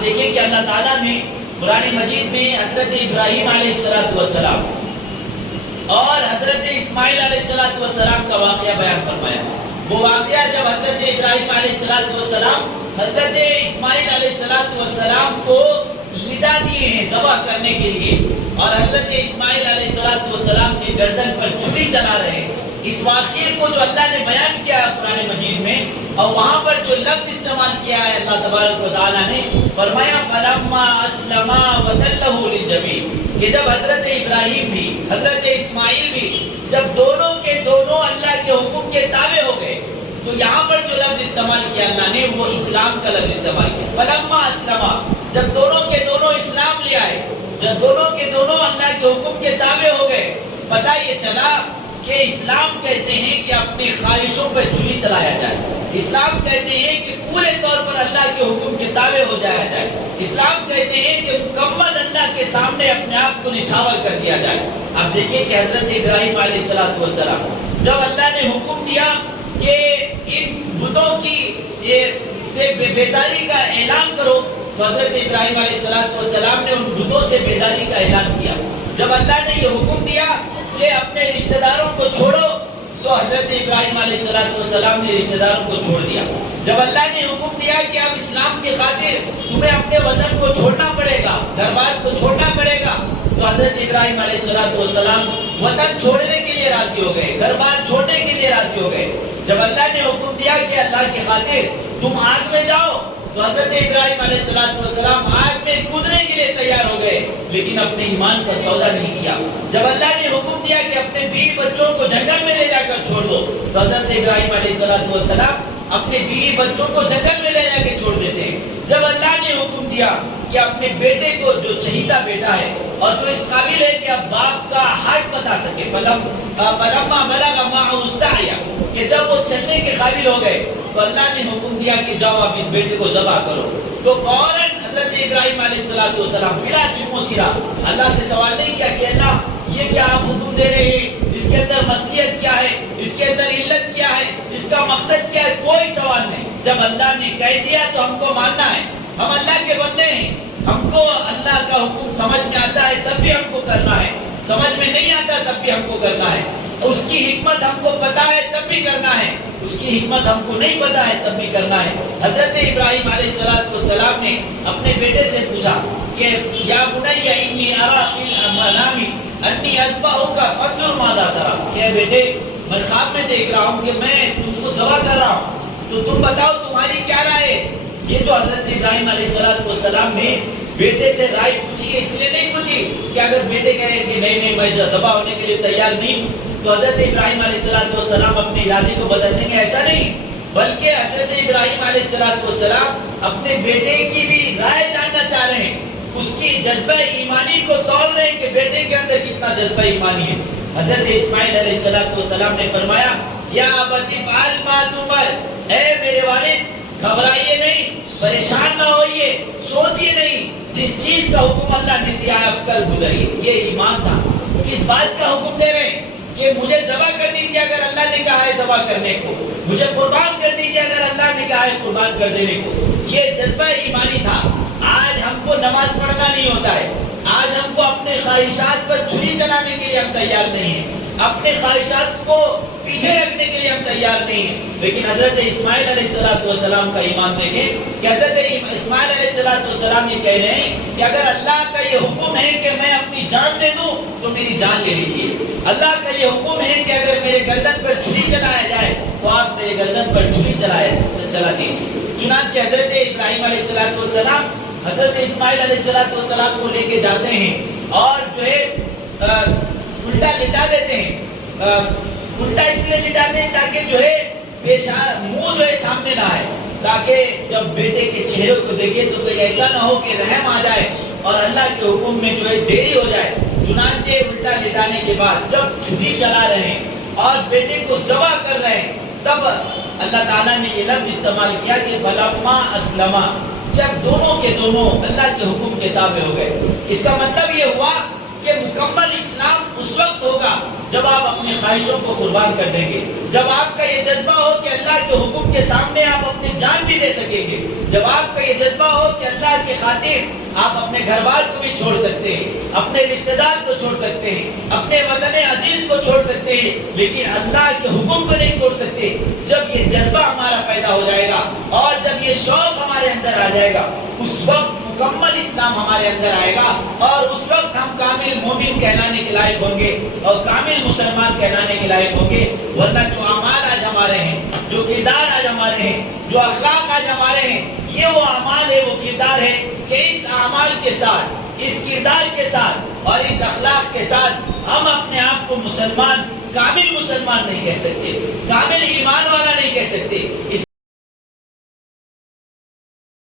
آپ دیکھیں کہ اللہ تعالیٰ نے قرآن مجید میں حضرت ابراہیم علیہ السلام اور حضرت اسماعیل علیہ السلام کا واقعہ بیان فرمایا۔ وہ واقعہ جب حضرت ابراہیم علیہ السلام حضرت اسماعیل علیہ السلام کو لٹا دیے ہیں ذبح کرنے کے لیے، اور حضرت اسماعیل علیہ السلام کے گردن پر چھری چلا رہے ہیں، اس واقعے کو جو اللہ نے بیان کیا ہے قرآن مجید میں، اور وہاں پر جو لفظ استعمال کیا ہے اللہ تبارک و تعالیٰ نے فرمایا فَلَمَّا أَسْلَمَا وَتَلَّهُ لِلْجَبِينِ، کہ جب حضرت ابراہیم بھی حضرت اسماعیل بھی جب دونوں کے دونوں اللہ کے حکم کے تابع ہو گئے، تو یہاں پر جو لفظ استعمال کیا اللہ نے وہ اسلام کا لفظ استعمال کیا۔ فَلَمَّا أَسْلَمَا، جب دونوں کے دونوں اسلام لے آئے، جب دونوں کے دونوں اللہ کے حکم کے تابع ہو گئے، پتہ یہ چلا کہ اسلام کہتے ہیں کہ اپنی خواہشوں پر چھری چلایا جائے، اسلام کہتے ہیں کہ پورے طور پر اللہ کے حکم کے تابع ہو جایا جائے، اسلام کہتے ہیں کہ مکمل اللہ کے سامنے اپنے آپ کو نچھاور کر دیا جائے۔ اب دیکھیں کہ حضرت ابراہیم علیہ السلام جب اللہ نے حکم دیا کہ ان بتوں کی سے بیزاری کا اعلان کرو، تو حضرت ابراہیم علیہ السلام نے ان بتوں سے بیزاری کا اعلان کیا۔ جب اللہ نے یہ حکم دیا کہ اپنے رشتہ داروں کو چھوڑو، تو حضرت ابراہیم علیہ السلام نے رشتہ داروں کو چھوڑ دیا۔ جب اللہ نے حکم دیا کہ اب اسلام کی خاطر تمہیں اپنے وطن کو چھوڑنا پڑے گا، گھر بار کو چھوڑنا پڑے گا، تو حضرت ابراہیم علیہ السلام وطن چھوڑنے کے لیے راضی ہو گئے، گھر بار چھوڑنے کے لیے راضی ہو گئے۔ جب اللہ نے حکم دیا کہ اللہ کی خاطر تم آگ میں جاؤ، تو حضرت ابراہیم علیہ السلام آگ میں کودنے کے لیے تیار ہو گئے، لیکن اپنے ایمان کا سودا نہیں کیا۔ جب اللہ نے حکم دیا کہ اپنے بیوی بچوں کو جنگل میں لے جا کر چھوڑ دو، تو حضرت ابراہیم علیہ السلام اپنے بیوی بچوں کو جنگل میں لے جا کے چھوڑ دیتے ہیں۔ جب اللہ نے حکم دیا کہ اپنے بیٹے کو، جو شہیدہ بیٹا ہے اور جو اس قابل ہے کہ اب باپ کا حق بتا سکے، فَلَمَّا بَلَغَ مَعَهُ السَّعْيَ، کہ جب وہ چلنے کے قابل ہو گئے، تو اللہ نے حکم دیا کہ جاؤ اب اس بیٹے کو ذبح کرو۔ تو فوراً حضرت ابراہیم علیہ السلام بلا چمو چرا اللہ سے سوال نہیں کیا کہ اللہ یہ کیا آپ حکم دے رہے ہیں، اس کے اندر مصلحت کیا ہے، اس کے اندر علت کیا ہے، اس کا مقصد کیا ہے، کوئی سوال نہیں۔ جب اللہ نے کہہ دیا تو ہم کو ماننا ہے، ہم اللہ کے بندے ہیں، ہم کو اللہ کا حکم سمجھ میں آتا ہے تب بھی ہم کو کرنا ہے، سمجھ میں نہیں آتا تب بھی ہم کو کرنا ہے، اس کی حکمت ہم کو پتا ہے تب بھی کرنا ہے، اس کی حکمت ہم کو نہیں پتا ہے تب بھی کرنا ہے۔ حضرت ابراہیم علیہ السلام نے اپنے بیٹے سے پوچھا کہ یا بنی انی ارا فی المنام انی اذبحک فانظر ماذا تری، کہ بیٹے میں خواب میں دیکھ رہا ہوں کہ میں تم کو ذبح کر رہا ہوں، تو تم بتاؤ تمہاری کیا رائے ہے۔ یہ جو حضرت ابراہیم علیہ السلام نے بیٹے سے رائے پوچھی ہے، اس لیے نہیں پوچھی کہ اگر بیٹے کہے کہ نہیں میں ذبح ہونے کے لیے تیار نہیں تو حضرت ابراہیم علیہ السلام اپنے ارادے کو بدل دیں گے، ایسا نہیں، بلکہ حضرت ابراہیم علیہ السلام اپنے بیٹے کی بھی رائے جاننا چاہ رہے ہیں، اس کی جذبہ ایمانی کو تول رہے ہیں کہ بیٹے کے اندر کتنا جذبہ ایمانی ہے۔ حضرت اسماعیل علیہ السلام نے فرمایا یا ابتی فعل ما تؤمر، اے میرے والد گھبرائیے نہیں، پریشان نہ ہوئیے، سوچیے نہیں، جس چیز کا حکم اللہ نے دیا ہے اب کل گزریے۔ یہ ایمان تھا، اس بات کا حکم دے رہے ہیں کہ مجھے ذبح کر دیجیے اگر اللہ نے کہا ہے ذبح کرنے کو، مجھے قربان کر دیجیے اگر اللہ نے کہا ہے قربان کر دینے کو۔ یہ جذبہ ایمانی تھا۔ آج ہم کو نماز پڑھنا نہیں ہوتا ہے، آج ہم کو اپنے خواہشات پر چھری چلانے کے لیے ہم تیار نہیں ہیں، اپنے خواہشات کو پیچھے رکھنے کے لیے ہم تیار نہیں ہیں، لیکن حضرت اسماعیل علیہ السلام کا ایمان دیکھیں کہ حضرت اسماعیل علیہ السلام یہ کہہ رہے ہیں کہ اگر اللہ کا یہ حکم ہے کہ میں اپنی جان دے دوں تو میری جان لے لیجیے، اللہ کا یہ حکم ہے کہ اگر میرے گردن پر چھری چلایا جائے تو آپ میرے گردن پر چھری چلا دیجیے۔ چنانچہ حضرت ابراہیم علیہ السلام حضرت اسماعیل علیہ السلام کو لے کے جاتے ہیں اور جو ہے الٹا لٹا دیتے ہیں، الٹا اس لیے لٹاتے ہیں تاکہ جو ہے منہ جو ہے سامنے نہ آئے، تاکہ جب بیٹے کے چہرے کو دیکھے تو کہیں ایسا نہ ہو کہ رحم آ جائے اور اللہ کے حکم میں جو ہے دیری ہو جائے۔ چنانچہ الٹا لٹانے کے بعد جب چھری چلا رہے ہیں اور بیٹے کو ذبح کر رہے ہیں، تب اللہ تعالیٰ نے یہ لفظ استعمال کیا کہ فلما اسلما، جب دونوں کے دونوں اللہ کے حکم کے تابع ہو گئے۔ اس کا مطلب یہ ہوا کہ مکمل اسلام اس وقت ہوگا جب آپ اپنی خواہشوں کو قربان کر دیں گے، جب آپ کا یہ جذبہ ہو کہ اللہ کے حکم کے سامنے آپ اپنی جان بھی دے سکیں گے، جب آپ کا یہ جذبہ ہو کہ اللہ کی خاطر آپ اپنے گھر بار کو بھی چھوڑ سکتے ہیں، اپنے رشتہ دار کو چھوڑ سکتے ہیں، اپنے وطن عزیز کو چھوڑ سکتے ہیں، لیکن اللہ کے حکم کو نہیں چھوڑ سکتے، جب یہ جذبہ ہمارا پیدا ہو جائے گا اور جب یہ شوق ہمارے اندر آ جائے گا، اس وقت مکمل اسلام ہمارے اندر آئے گا اور اس وقت ہم کامل مومن کہلانے کے لائق ہوں گے اور کامل مسلمان کہلانے کے لائق ہوں گے۔ ورنہ جو اعمال آج ہمارے ہیں، جو کردار آج ہمارے ہیں، جو اخلاق آج ہمارے ہیں، یہ وہ اعمال ہے، وہ کردار ہے کہ اس اعمال کے ساتھ، اس کردار کے ساتھ اور اس اخلاق کے ساتھ ہم اپنے آپ کو مسلمان، کامل مسلمان نہیں کہہ سکتے، کامل ایمان والا نہیں کہہ سکتے۔